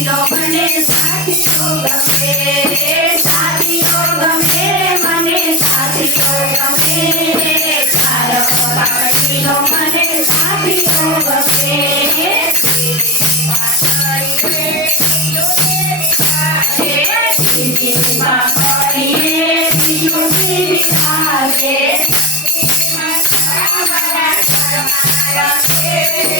સાથીઓ મને સાથીઓ ગમે સાથીઓ ગમે, મને સાથીઓ ગમે તારો પાટીનો મને સાથીઓ ગમે Yeah.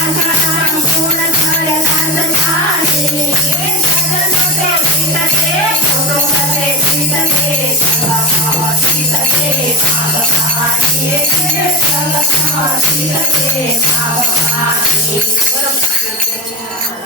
I'm Yes, I love my dear, dear, dear, dear, dear, dear, dear,